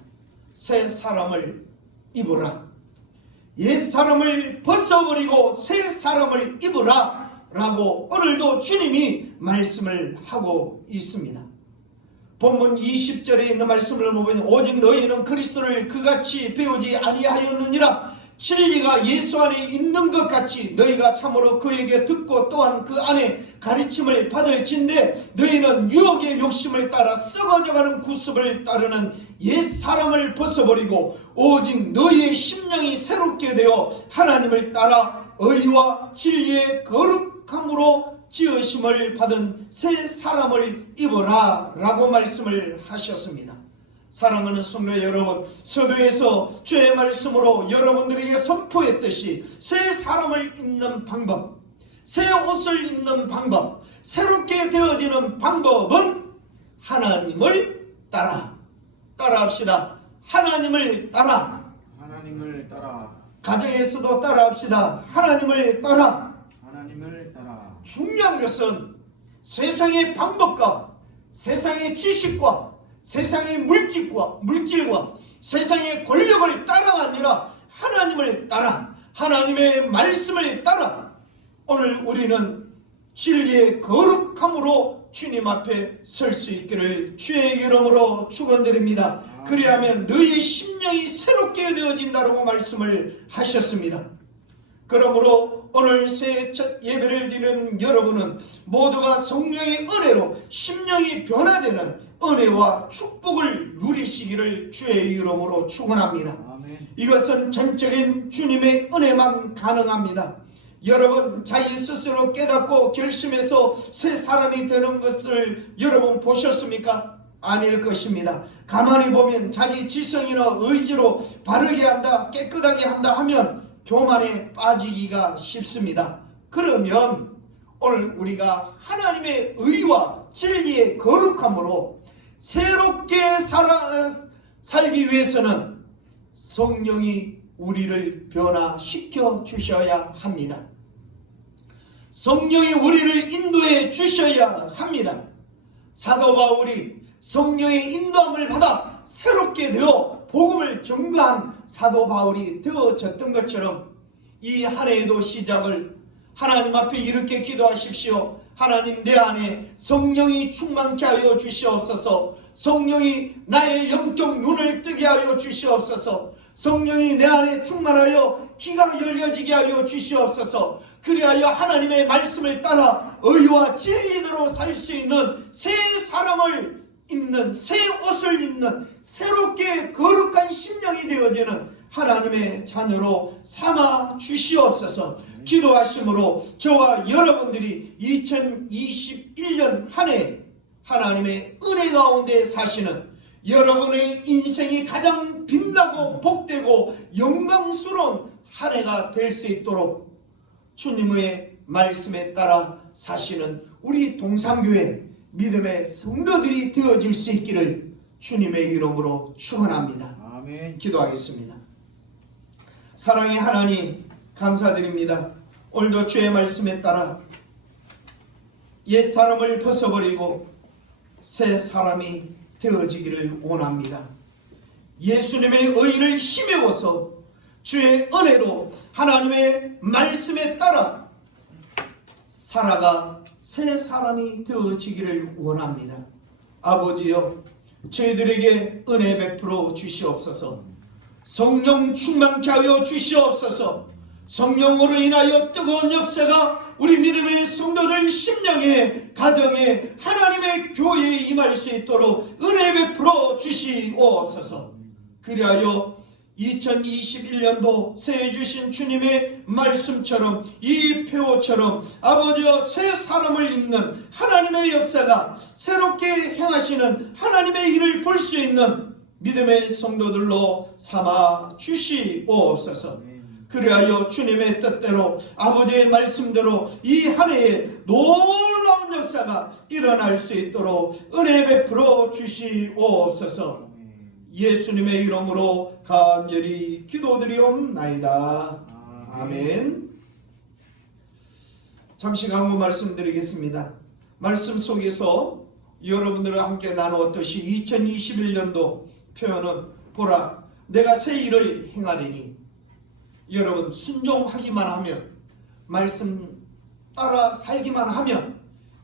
새 사람을 입으라. 옛 사람을 벗어버리고 새 사람을 입으라 라고 오늘도 주님이 말씀을 하고 있습니다. 본문 20절에 있는 말씀을 보면 오직 너희는 그리스도를 그같이 배우지 아니하였느니라. 진리가 예수 안에 있는 것 같이 너희가 참으로 그에게 듣고 또한 그 안에 가르침을 받을진대 너희는 유혹의 욕심을 따라 썩어져가는 구습을 따르는 옛 사람을 벗어버리고 오직 너희의 심령이 새롭게 되어 하나님을 따라 의와 진리의 거룩함으로 지으심을 받은 새 사람을 입어라 라고 말씀을 하셨습니다. 사랑하는 성도 여러분, 서두에서 주의 말씀으로 여러분들에게 선포했듯이 새 사람을 입는 방법, 새 옷을 입는 방법, 새롭게 되어지는 방법은 하나님을 따라합시다. 하나님을 따라. 가정에서도 따라합시다. 하나님을 따라. 중요한 것은 세상의 방법과 세상의 지식과 세상의 물질과 세상의 권력을 따라가 아니라 하나님을 따라, 하나님의 말씀을 따라 오늘 우리는 진리의 거룩함으로 주님 앞에 설 수 있기를 주의 이름으로 축원드립니다. 그리하면 너희의 심령이 새롭게 되어진다라고 말씀을 하셨습니다. 그러므로 오늘 새 첫 예배를 드리는 여러분은 모두가 성령의 은혜로 심령이 변화되는 은혜와 축복을 누리시기를 주의 이름으로 축원합니다. 이것은 전적인 주님의 은혜만 가능합니다. 여러분 자기 스스로 깨닫고 결심해서 새 사람이 되는 것을 여러분 보셨습니까? 아닐 것입니다. 가만히 보면 자기 지성이나 의지로 바르게 한다, 깨끗하게 한다 하면 교만에 빠지기가 쉽습니다. 그러면 오늘 우리가 하나님의 의와 진리의 거룩함으로 새롭게 살기 위해서는 성령이 우리를 변화시켜 주셔야 합니다. 성령이 우리를 인도해 주셔야 합니다. 사도 바울이 성령의 인도함을 받아 새롭게 되어 복음을 전가한 사도 바울이 되어졌던 것처럼 이 한 해에도 시작을 하나님 앞에 이렇게 기도하십시오. 하나님 내 안에 성령이 충만케 하여 주시옵소서. 성령이 나의 영적 눈을 뜨게 하여 주시옵소서. 성령이 내 안에 충만하여 귀가 열려지게 하여 주시옵소서. 그리하여 하나님의 말씀을 따라 의와 진리대로 살 수 있는 새 사람을 입는, 새 옷을 입는 새롭게 거룩한 심령이 되어지는 하나님의 자녀로 삼아 주시옵소서. 기도하심으로 저와 여러분들이 2021년 한 해 하나님의 은혜 가운데 사시는 여러분의 인생이 가장 빛나고 복되고 영광스러운 한 해가 될 수 있도록 주님의 말씀에 따라 사시는 우리 동산교회 믿음의 성도들이 되어질 수 있기를 주님의 이름으로 축원합니다. 아멘. 기도하겠습니다. 사랑의 하나님, 감사드립니다. 오늘도 주의 말씀에 따라 옛 사람을 벗어버리고 새 사람이 되어지기를 원합니다. 예수님의 의를 힘입어서 주의 은혜로 하나님의 말씀에 따라 살아가 새 사람이 되어지기를 원합니다. 아버지여, 저희들에게 은혜 베풀어 주시옵소서. 성령 충만케 하여 주시옵소서. 성령으로 인하여 뜨거운 역사가 우리 믿음의 성도들 심령에, 가정에, 하나님의 교회에 임할 수 있도록 은혜 베풀어 주시옵소서. 그리하여 2021년도 새해 주신 주님의 말씀처럼 이 표처럼 아버지여 새 사람을 입는 하나님의 역사가 새롭게 행하시는 하나님의 일을 볼 수 있는 믿음의 성도들로 삼아 주시옵소서. 그리하여 주님의 뜻대로 아버지의 말씀대로 이 한 해에 놀라운 역사가 일어날 수 있도록 은혜 베풀어 주시옵소서. 예수님의 이름으로 간절히 기도드리옵나이다. 아멘. 잠시 강구 말씀드리겠습니다. 말씀 속에서 여러분들과 함께 나누었듯이 2021년도 표현은 보라 내가 새 일을 행하리니, 여러분 순종하기만 하면, 말씀 따라 살기만 하면,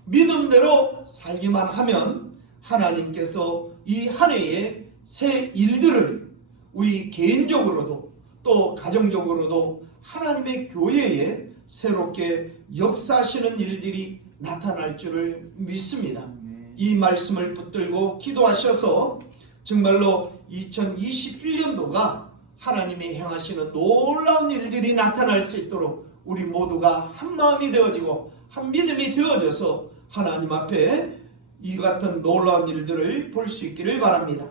믿음대로 살기만 하면 하나님께서 이 한 해에 새 일들을 우리 개인적으로도 또 가정적으로도 하나님의 교회에 새롭게 역사하시는 일들이 나타날 줄을 믿습니다. 이 말씀을 붙들고 기도하셔서 정말로 2021년도가 하나님이 행하시는 놀라운 일들이 나타날 수 있도록 우리 모두가 한 마음이 되어지고 한 믿음이 되어져서 하나님 앞에 이 같은 놀라운 일들을 볼 수 있기를 바랍니다.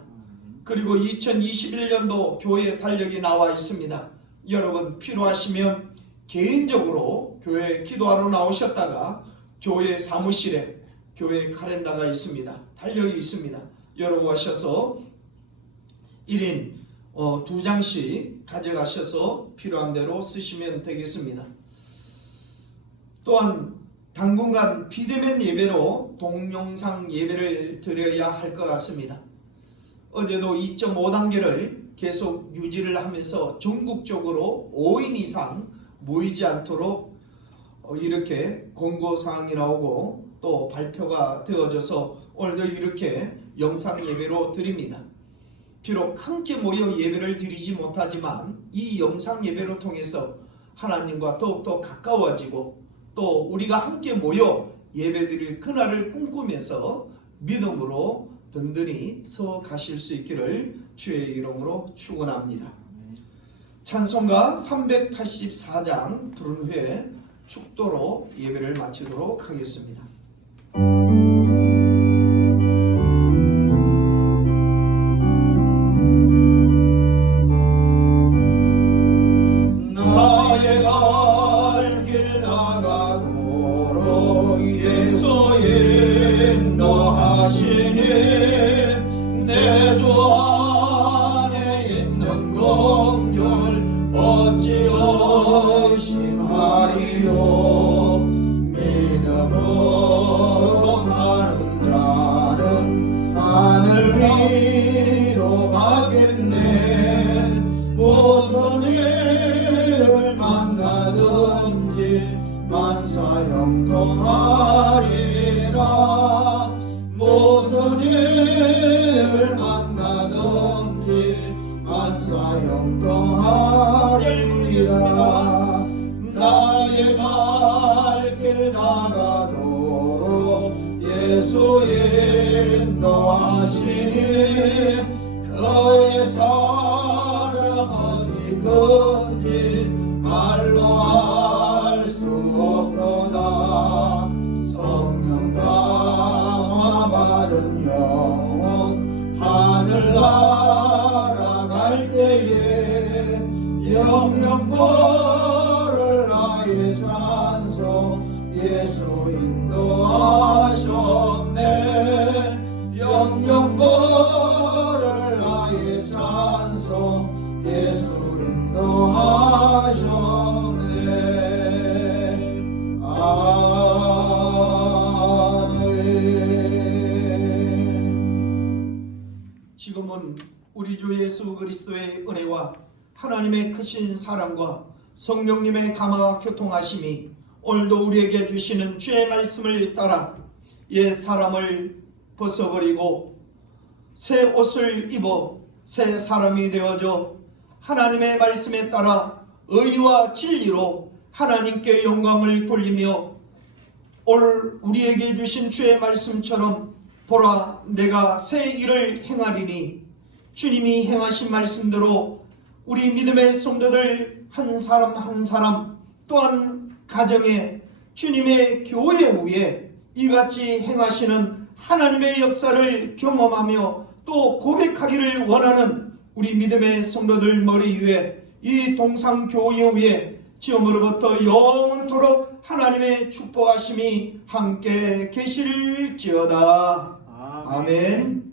그리고 2021년도 교회 달력이 나와 있습니다. 여러분 필요하시면 개인적으로 교회 기도하러 나오셨다가 교회 사무실에 교회 카렌다가 있습니다. 달력이 있습니다. 여러분 오셔서 1인 2장씩 가져가셔서 필요한 대로 쓰시면 되겠습니다. 또한 당분간 비대면 예배로 동영상 예배를 드려야 할 것 같습니다. 어제도 2.5단계를 계속 유지를 하면서 전국적으로 5인 이상 모이지 않도록 이렇게 공고사항이 나오고 또 발표가 되어져서 오늘도 이렇게 영상 예배로 드립니다. 비록 함께 모여 예배를 드리지 못하지만 이 영상 예배를 통해서 하나님과 더욱더 가까워지고 또 우리가 함께 모여 예배드릴 그날을 꿈꾸면서 믿음으로 든든히 서 가실 수 있기를 주의 이름으로 축원합니다. 찬송가 384장 부른 후에 축도로 예배를 마치도록 하겠습니다. 나의 갈 길 나가도록 예수 인도하시니 내 주 안에 있는 긍휼 어찌 의심하리요. 믿음으로 사는 자는 하늘 위로 가겠네. 무슨 일을 만나든지 만사형통하리라. 무슨 일을 만나든지 만사형통하리라. 나의 갈 길 나가도록 예수 인도하시니 그의 사랑 어찌 큰지 말로 알 수 없도다. 성령 감화 받은 영혼 하늘 날아갈 때에 영영보를 나의 찬송 예수 인도하셨네. 영영보를 나의 찬송 예수 인도하셨네. 아멘. 지금은 우리 주 예수 그리스도의 은혜와 하나님의 크신 사랑과 성령님의 감화 교통하심이 오늘도 우리에게 주시는 주의 말씀을 따라 옛 사람을 벗어버리고 새 옷을 입어 새 사람이 되어져 하나님의 말씀에 따라 의와 진리로 하나님께 영광을 돌리며 오늘 우리에게 주신 주의 말씀처럼 보라 내가 새 일을 행하리니 주님이 행하신 말씀대로 우리 믿음의 성도들 한 사람 한 사람 또한 가정에 주님의 교회 위에 이같이 행하시는 하나님의 역사를 경험하며 또 고백하기를 원하는 우리 믿음의 성도들 머리 위에 이 동상교회 위에 지금으로부터 영원토록 하나님의 축복하심이 함께 계실지어다. 아멘.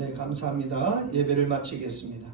네, 감사합니다. 예배를 마치겠습니다.